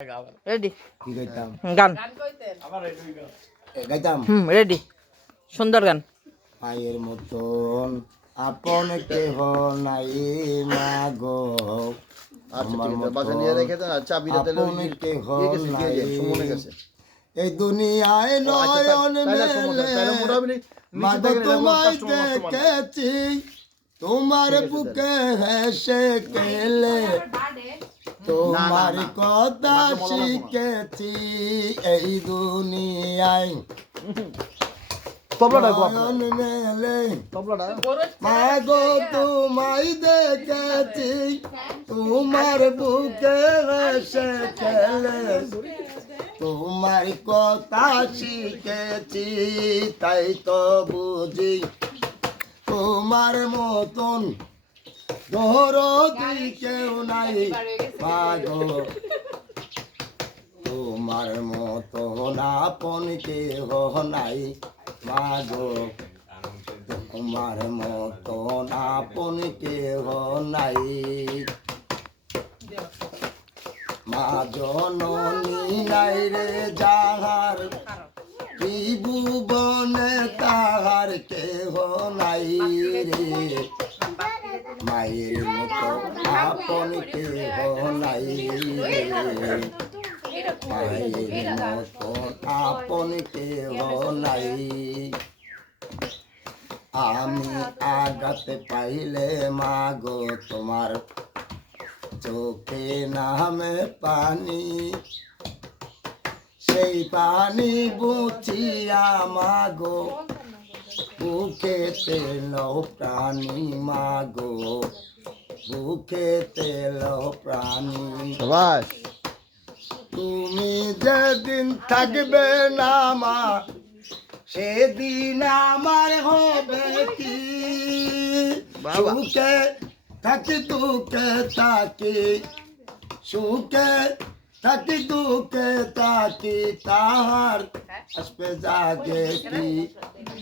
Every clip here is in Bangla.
রেডি গান গাইতাম রেডি সুন্দর গান। মায়ের মতন আপন কেহ নাই মাগো, আমার মতন আপন কেহ নাই এই দুনিয়ায় নয়ন মেলে মাগো তোমায় দেখেছি, তোমার বুকে হেসে কেলে তোমার কথা শিখেছি এই দুনিয়ায় নয়ন মেলে মাগো তোমায় দেখেছি, তোমার বুকে হেসে খেলে তোমার কথা শিখেছি, তাই তো বুঝি তোমার মতন দরদি কেউ নাই মাগো, তোমার মতন আপন কেহ নাই মাগো, তোমার মতন আপন কেহ নাই। মা জননী নাই রে যাহার ত্রিভুবনে তাহার কেহ নাই রে, মায়ের মতো আপন কেহ নাই রে, মায়ের মতো আপন কেহ নাই। আমি আঘাত পাইলে মাগো তোমার চোখে নামে পানি, সেই পানি বুঝিয়া মাগো বুকে তেল প্রাণী মাগো, বুকে তেল প্রাণী। তুমি যেদিন থাকবে না মা সেদিন আমার হবে কি, সুখে থাকি দুঃখে থাকি, সুখে থাকি দুঃখে থাকি, তাহার আসবে জাগে কি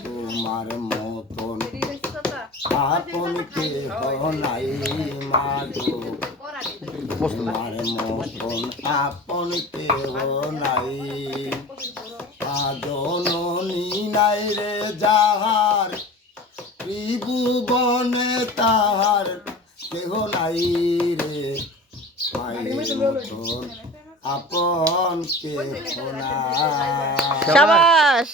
তোমার মতন আপন কেহ নাই মাগো, তোমার মতন আপন কেহ নাই। জননী নাই রে যাহার ত্রিভুবনে তাহার কেহ নাই রে, মায়ের মতন আপন কেহ নাই। শাবাশ।